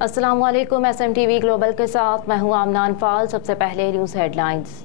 अस्सलाम वालेकुम। SMTV global के साथ मैं हूं आमना अनफाल। सबसे पहले न्यूज़ हेडलाइंस।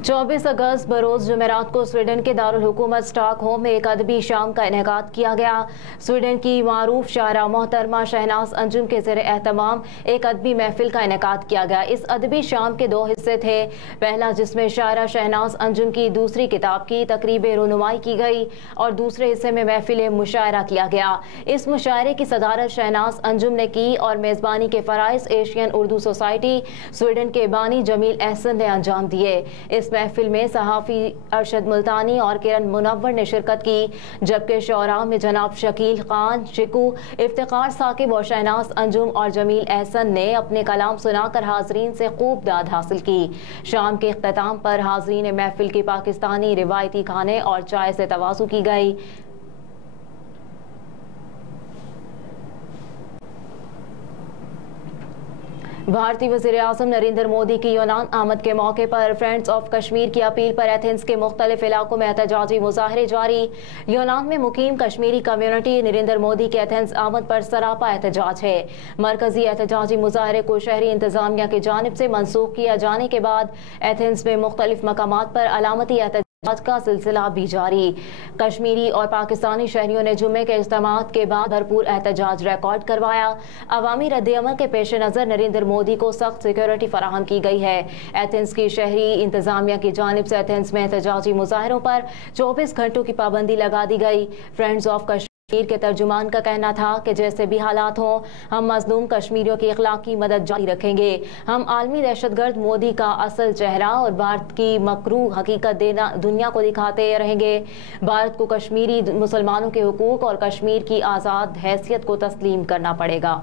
24 अगस्त बरोज़ जुमेरात को स्वीडन के दारुल हुकूमत स्टॉकहोम में एक अदबी शाम का इनेकाद किया गया। स्वीडन की मारूफ शायरा मोहतरमा शहनाज अंजुम के ज़ेर एहतमाम एक अदबी महफिल का इनेकाद किया गया। इस अदबी शाम के दो हिस्से थे। पहला जिसमें शायरा शहनाज अंजुम की दूसरी किताब की तकरीब रुनुमाई की गई और दूसरे हिस्से में महफिल मुशायरा किया गया। इस मुशायरे की सदारत शहनाज अंजुम ने की और मेज़बानी के फ़राइज़ एशियन उर्दू सोसाइटी स्वीडन के बानी जमील एहसन ने अंजाम दिए। इस महफिल में सहाफ़ी अरशद मुल्तानी और किरण मुनव्वर ने शिरकत की, जबकि शोरा में जनाब शकील खान, शिकू, इफ्तिखार साकिब और शहनाज अंजुम और जमील एहसन ने अपने कलाम सुनाकर हाजरीन से खूब दाद हासिल की। शाम के इख्तिताम पर हाजरीन महफिल की पाकिस्तानी रिवायती खाने और चाय से तवाज़ु की गई। भारतीय वज़ीर-ए-आज़म नरेंद्र मोदी की यूनान आमद के मौके पर फ्रेंड्स ऑफ कश्मीर की अपील पर एथेंस के मुख्तलिफ इलाकों में एहतजाजी मुजाहरे जारी। यूनान में मुकीम कश्मीरी कम्यूनिटी नरेंद्र मोदी के एथेंस आमद पर सरापा एहतजाज है। मरकजी एहतजाजी मुजाहरे को शहरी इंतजामिया की जानिब से मनसूख किया जाने के बाद एथेंस में मुख्तलिफ मकामात पर अलामती आज का सिलसिला भी जारी। कश्मीरी और पाकिस्तानी शहरियों ने जुम्मे के इज्तिमात के बाद भरपूर एहतजाज रिकॉर्ड करवाया। अवामी रद्द-ए-अमल के पेश नज़र नरेंद्र मोदी को सख्त सिक्योरिटी फराहम की गई है। एथेंस की शहरी इंतजामिया की जानिब से एथेंस में एहतजाजी मुजाहरों पर 24 घंटों की पाबंदी लगा दी गई। फ्रेंड्स ऑफ कश्मीर के तर्जुमान का कहना था कि जैसे भी हालात हों, हम मजलूम कश्मीरियों की इखलाकी मदद जारी रखेंगे। हम आलमी दहशतगर्द मोदी का असल चेहरा और भारत की मकरू हकीकत देना दुनिया को दिखाते रहेंगे। भारत को कश्मीरी मुसलमानों के हुकूक और कश्मीर की आज़ाद हैसियत को तस्लीम करना पड़ेगा।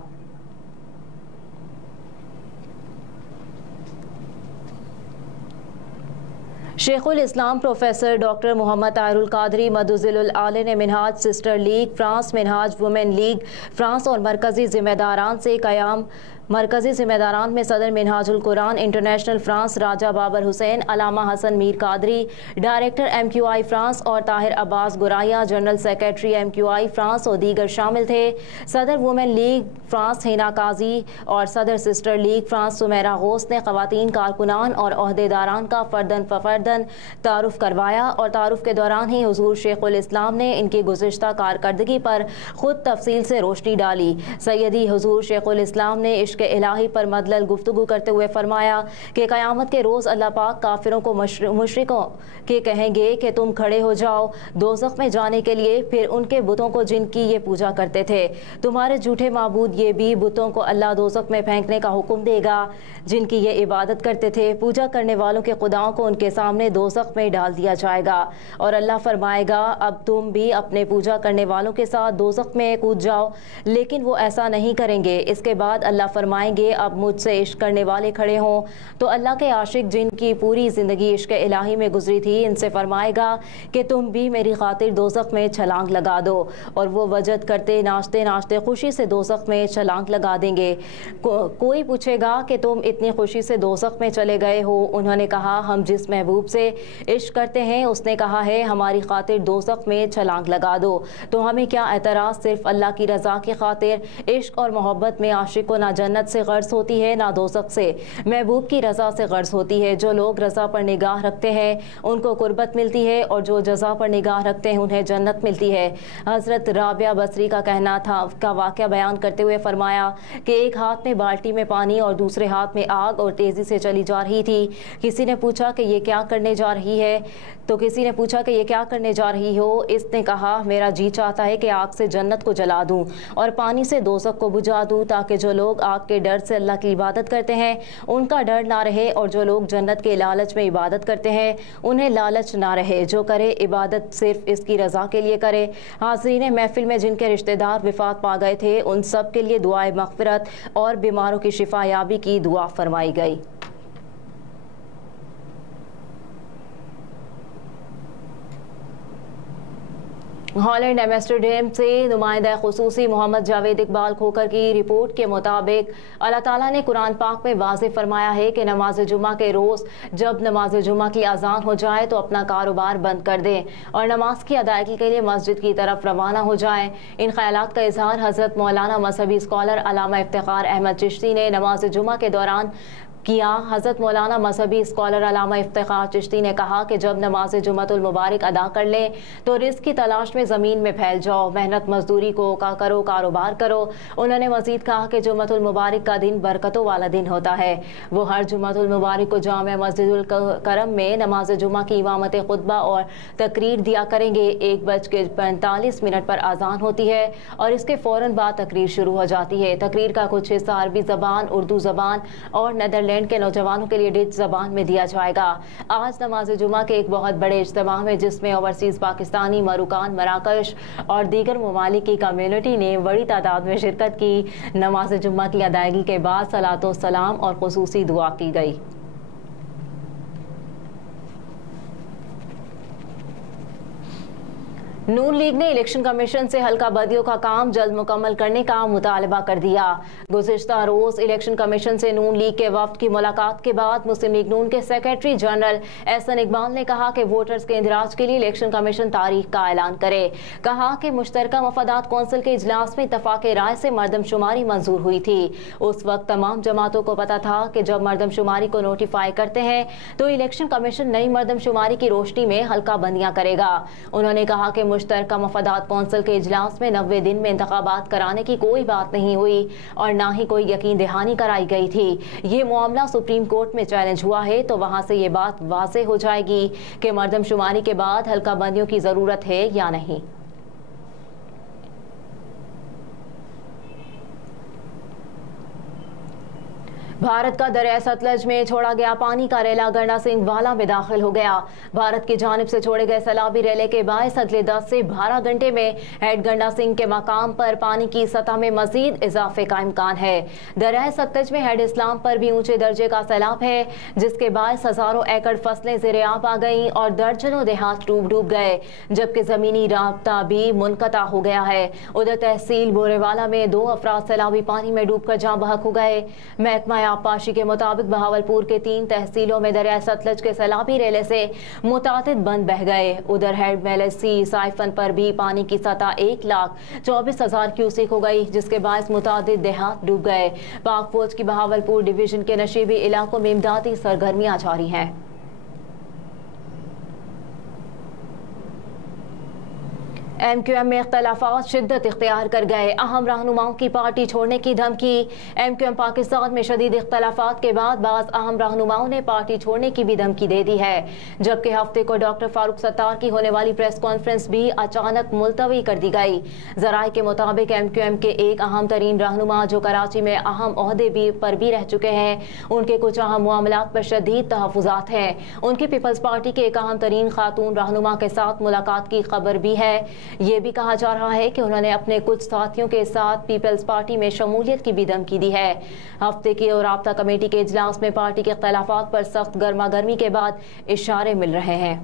शेखुल इस्लाम प्रोफेसर डॉक्टर मोहम्मद ताहिरुल कादरी मदुज़िलुल आले ने Minhaj sister league France, Minhaj women league France और मरकजी जिम्मेदारान से क़याम मरकजी जिम्मेदारान में सदर Minhajul Quran international France Raja Babar Hussain, Allama Hasan Mir Qadri, director MQI France और Tahir Abbas Guraya, general secretary MQI France और दीगर शामिल थे। सदर women league France Hina Qazi और सदर sister league France Sumera Ghaus ने ख़वातीन कारकुनान और अहदेदारान का फ़र्दन फ़र्दन तारुफ करवाया और तारुफ के दौरान ही हुजूर शेखुल इस्लाम ने इनकी गुज़िश्ता कारकर्दगी पर खुद तफसील से रोशनी डाली। सैयदी हुजूर शेखुल इस्लाम ने के इलाही पर मदलल गुफ्तगू करते हुए फरमाया कि क़यामत के रोज़ अल्लाह पाक काफिरों को मुशरिकों के कहेंगे कि तुम खड़े हो जाओ दोज़ख में जाने के लिए, फिर उनके बुतों को जिनकी ये पूजा करते थे, तुम्हारे झूठे माबूद ये भी बुतों को अल्लाह दोज़ख में फेंकने का हुक्म देगा जिनकी ये इबादत करते थे। पूजा करने वालों के खुदाओं को उनके सामने दोज़ख में डाल दिया जाएगा और अल्लाह फरमाएगा अब तुम भी अपने पूजा करने वालों के साथ दोज़ख में कूद जाओ, लेकिन वो ऐसा नहीं करेंगे। इसके बाद अल्लाह फरमाएंगे अब मुझसे इश्क करने वाले खड़े हों, तो अल्लाह के आशिक जिनकी पूरी ज़िंदगी इश्क इलाही में गुजरी थी इनसे फरमाएगा कि तुम भी मेरी खातिर दोज़ख में छलांग लगा दो, और वो वजद करते नाचते नाचते खुशी से दोज़ख में छलांग लगा देंगे। कोई पूछेगा कि तुम इतनी खुशी से दोज़ख में चले गए हो। उन्होंने कहा हम जिस महबूब से इश्क करते हैं उसने कहा है हमारी खातिर दोज़ख में छलांग लगा दो, तो हमें क्या एतराज़। सिर्फ अल्लाह की रज़ा की खातिर इश्क और मोहब्बत में आशिक को ना जन्नत से गर्ज होती है ना दोज़ख से, महबूब की रज़ा से गर्ज होती है। जो लोग रज़ा पर निगाह रखते हैं उनको कुर्बत मिलती है और जो जज़ा पर निगाह रखते हैं उन्हें जन्नत मिलती है। हज़रत राबिया बसरी का कहना था का वाक़या बयान करते हुए फरमाया कि एक हाथ में बाल्टी में पानी और दूसरे हाथ में आग और तेज़ी से चली जा रही थी। किसी ने पूछा कि ये क्या करने जा रही है, तो किसी ने पूछा कि ये क्या करने जा रही हो। इसने कहा मेरा जी चाहता है कि आग से जन्नत को जला दूं और पानी से दोज़ख को बुझा दूं, ताकि जो लोग आग के डर से अल्लाह की इबादत करते हैं उनका डर ना रहे और जो लोग जन्नत के लालच में इबादत करते हैं उन्हें लालच ना रहे। जो करे इबादत सिर्फ इसकी रज़ा के लिए करे। हाज़रीन महफिल में जिनके रिश्तेदार विफ़ात पा गए थे उन सब के लिए दुआए मग़फ़िरत और बीमारों की शिफा याबी की दुआ फरमाई गई। हॉलैंड एम्स्टरडैम से नुमाइंदा खुसूसी मोहम्मद जावेद इकबाल खोकर की रिपोर्ट के मुताबिक अल्लाह ताला ने कुरान पाक में वाज़ेह फरमाया है कि नमाज जुमा के रोज़ जब नमाज जुमा की अजान हो जाए तो अपना कारोबार बंद कर दें और नमाज की अदायगी के लिए मस्जिद की तरफ रवाना हो जाएं। इन ख्यालात का इजहार हज़रत मौलाना मजहबी स्कॉलर अल्लामा इफ्तिखार अहमद चिश्ती ने नमाज जुमा के दौरान किया। हज़रत मौलाना मजहबी स्कॉलर अल्लामा इफ्तिखार चिश्ती ने कहा कि जब नमाज जुम्मतुल मुबारक अदा कर लें तो रिज़्क़ की तलाश में ज़मीन में फैल जाओ, मेहनत मजदूरी को करो, कारोबार करो। उन्होंने मज़ीद कहा कि जुम्मतुल मुबारक का दिन बरकतों वाला दिन होता है। वो हर जुम्मतुल मुबारक को जामे मस्जिदुल करम में नमाज जुम्मा की इमामत खुतबा और तकरीर दिया करेंगे। 1:45 पर आज़ान होती है और इसके फ़ौरन बाद तकरीर शुरू हो जाती है। तकरीर का कुछ हिस्सा अरबी ज़बान, उर्दू ज़बान और नीदरलैंड के नौजवानों के लिए डच ज़बान में दिया जाएगा। आज नमाज जुमा के एक बहुत बड़े इज्तिमा में जिसमें ओवरसीज़ पाकिस्तानी, मरूकान, मराकश और दीगर ममालिक की कम्युनिटी ने बड़ी तादाद में शिरकत की। नमाज जुमा की अदायगी के बाद सलातो सलाम और खुसूसी दुआ की गई। नून लीग ने इलेक्शन कमीशन से हल्का बदियों का काम जल्द मुकम्मल करने का मुतालबा कर दिया। गुज़िश्ता रोज़ इलेक्शन कमीशन से नून लीग के वफ्द की मुलाकात के बाद मुस्लिम लीग नून के सेक्रेटरी जनरल एहसन इकबाल ने कहा कि वोटर्स के इंदिराज के लिए इलेक्शन कमीशन तारीख का ऐलान करे। कहा कि मुश्तरका मफादात कौंसिल के इजलास में इत्तफाक राय से मरदमशुमारी मंजूर हुई थी। उस वक्त तमाम जमातों को पता था कि जब मरदमशुमारी को नोटिफाई करते हैं तो इलेक्शन कमीशन नई मरदमशुमारी की रोशनी में हल्का बंदियां करेगा। उन्होंने कहा कि मुश्तरका मफादात कौंसिल के इजलास में 90 दिन में इंतखाबात कराने की कोई बात नहीं हुई और ना ही कोई यकीन दहानी कराई गई थी। ये मामला सुप्रीम कोर्ट में चैलेंज हुआ है तो वहां से ये बात वाज़ेह हो जाएगी कि मरदमशुमारी के बाद हल्का बंदियों की जरूरत है या नहीं। भारत का दरिया सतलज में छोड़ा गया पानी का रेला गंडा सिंह वाला में दाखिल हो गया। भारत की जानिब से छोड़े गए सैलाबी रेले के बायस अगले 10 से 12 घंटे में हेड गंडा सिंह के मकाम पर पानी की सतह में मजीद इजाफे का इम्कान है। दरिया सतलज में हेड इस्लाम पर भी ऊंचे दर्जे का सैलाब है जिसके बायस हजारों एकड़ फसलें ज़ेर-ए-आब आ गईं और दर्जनों देहात डूब गए जबकि जमीनी राब्ता भी मुनक़ता हो गया है। उधर तहसील बोरेवाला में 2 अफराद सैलाबी पानी में डूबकर जाँ बहक हो गए। महकमा आबपाशी के मुताबिक बहावलपुर के 3 तहसीलों में दरिया सतलज के सैलाबी रेले से मुतादिद बंद बह गए। उधर हेड मेलसी साइफन पर भी पानी की सतह 1,24,000 क्यूसेक हो गई जिसके बायस मुतादिद देहात डूब गए। पाक फौज की बहावलपुर डिवीजन के नशीबी इलाकों में इमदादी सरगर्मियां जारी हैं। MQM में इख्तलाफात शिद्दत इख्तियार कर गए। अहम रहनुमाओं की पार्टी छोड़ने की धमकी। MQM पाकिस्तान में शदीद इख्तलाफात के बाद बाज़ अहम रहनुमाओं ने पार्टी छोड़ने की भी धमकी दे दी है जबकि हफ्ते को डॉक्टर फारूक सत्तार की होने वाली प्रेस कॉन्फ्रेंस भी अचानक मुलतवी कर दी गई। ज़राए के मुताबिक MQM के एक अहम तरीन रहनुमा जो कराची में अहम ओहदे पर भी रह चुके हैं उनके कुछ अहम मामलात पर शदीद तहफ़्फ़ुज़ात हैं। उनकी पीपल्स पार्टी के एक अहम तरीन खातून रहनुमा के साथ मुलाकात की खबर भी है। ये भी कहा जा रहा है कि उन्होंने अपने कुछ साथियों के साथ पीपल्स पार्टी में शमूलियत की भी धमकी दी है। हफ्ते की और राब्ता कमेटी के इजलास में पार्टी के इख्तलाफात पर सख्त गर्मा गर्मी के बाद इशारे मिल रहे हैं।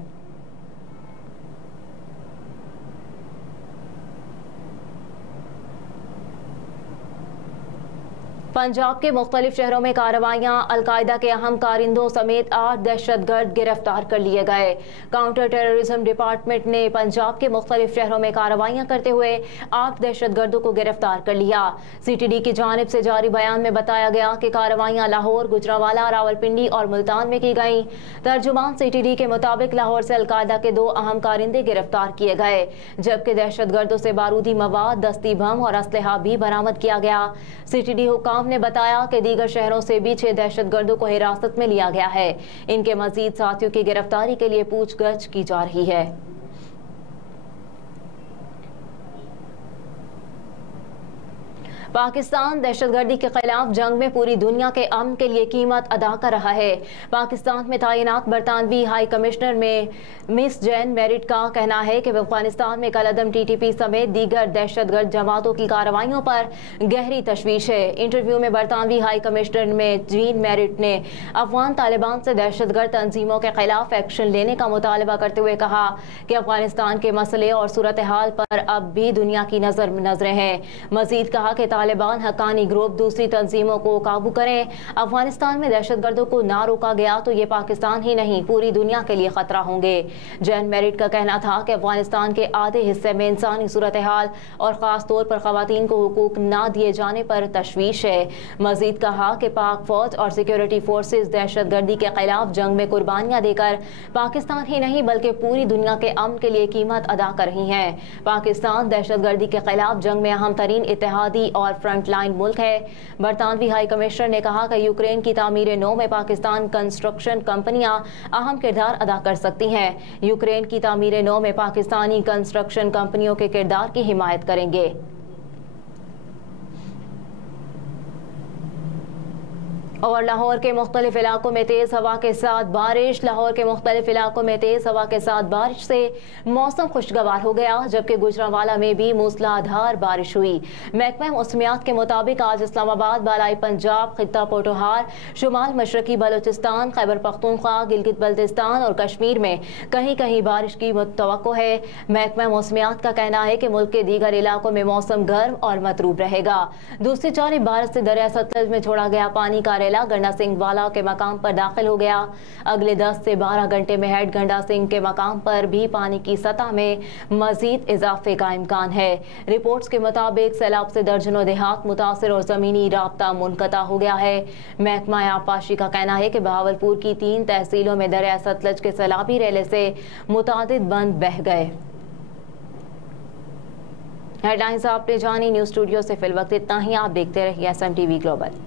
पंजाब के मुख्तलिफ शहरों में कार्रवाइयां। अलकायदा के अहम कारिंदों समेत 8 दहशतगर्द गिरफ्तार कर लिए गए। काउंटर टेररिज्म डिपार्टमेंट ने पंजाब के मुख्तलिफ शहरों में कार्रवाइयां करते हुए 8 दहशतगर्दों को गिरफ्तार कर लिया। CTD की जानिब से जारी बयान में बताया गया कि कार्रवाइयां लाहौर, गुजरांवाला, रावलपिंडी और मुल्तान में की गईं। तर्जुमान CTD के मुताबिक लाहौर से अलकायदा के 2 अहम कारिंदे गिरफ्तार किए गए जबकि दहशतगर्दों से बारूदी मवाद, दस्ती बम और असलहा भी बरामद किया गया। CTD हुकाम ने बताया कि दीगर शहरों से भी 6 दहशतगर्दों को हिरासत में लिया गया है। इनके मजीद साथियों की गिरफ्तारी के लिए पूछगछ की जा रही है। पाकिस्तान दहशतगर्दी के खिलाफ जंग में पूरी दुनिया के अमन के लिए कीमत अदा कर रहा है। पाकिस्तान में तैनात बरतानवी हाई कमिश्नर में मिस जैन मेरिट का कहना है कि अफगानिस्तान में कलअदम टीटीपी समेत दीगर दहशतगर्द जमातों की कार्रवाइयों पर गहरी तशवीश है। इंटरव्यू में बरतानवी हाई कमिश्नर में जीन मेरिट ने अफगान तालिबान से दहशतगर्द तंजीमों के खिलाफ एक्शन लेने का मुतालबा करते हुए कहा कि अफगानिस्तान के मसले और सूरत हाल पर अब भी दुनिया की नजरें हैं। मजीद कहा कि तालिबान हक्कानी ग्रुप दूसरी तंजीमों को काबू करें। अफगानिस्तान में दहशतगर्दों को ना रोका गया तो ये पाकिस्तान ही नहीं पूरी दुनिया के लिए खतरा होंगे। जैन मेरिट का कहना था कि अफगानिस्तान के आधे हिस्से में इंसानी सूरत हाल और खास तौर पर खवातीन को हुकूक ना दिए जाने पर तशवीश है। मजीद कहा कि पाक फौज और सिक्योरिटी फोर्सेज दहशतगर्दी के खिलाफ जंग में कुर्बानियां देकर पाकिस्तान ही नहीं बल्कि पूरी दुनिया के अमन के लिए कीमत अदा कर रही हैं। पाकिस्तान दहशतगर्दी के खिलाफ जंग में अहम तरीन इत्तेहादी और फ्रंट लाइन मुल्क है। बरतानवी हाई कमिश्नर ने कहा कि यूक्रेन की तामीर नौ में पाकिस्तान कंस्ट्रक्शन कंपनियां अहम किरदार अदा कर सकती हैं। यूक्रेन की तामीर नौ में पाकिस्तानी कंस्ट्रक्शन कंपनियों के किरदार की हिमायत करेंगे। और लाहौर के मुख्तलिफ इलाकों में तेज़ हवा के साथ बारिश। लाहौर के मुख्तलिफ इलाकों में तेज़ हवा के साथ बारिश से मौसम खुशगवार हो गया, जबकि गुजरांवाला में भी मूसलाधार बारिश हुई। महकमा मौसमियात के मुताबिक आज इस्लामाबाद, बालाई पंजाब, खित्ता पोटोहार, शुमाल मशरकी बलोचिस्तान, खैबर पख्तूनख्वा, गिलगित बल्तिस्तान और कश्मीर में कहीं कहीं बारिश की तवक्को है। महकमा मौसमियात का कहना है कि मुल्क के दीगर इलाकों में मौसम गर्म और मतरूब रहेगा। दूसरी जानब बारिश से दरिया सतलज में छोड़ा गया पानी का गंडा सिंह वाला के मकाम पर दाखिल हो गया। अगले 10 से 12 घंटे में हेड गंडा सिंह के मकाम पर भी पानी की सतह में मजीद इजाफे का इम्कान है। रिपोर्ट्स के मुताबिक सैलाब से दर्जनों देहात मुतासिर और जमीनी राब्ता मुनक़ता हो गया है। महकमा आबपाशी का कहना है कि बहावलपुर की 3 तहसीलों में दरिया सतलज के सैलाबी रेले से मुतादिद बंद बह गए। हेडलाइंस आपने जानी। न्यूज़ स्टूडियो से फिल वक्त इतना ही। आप देखते रहिए SMTV ग्लोबल।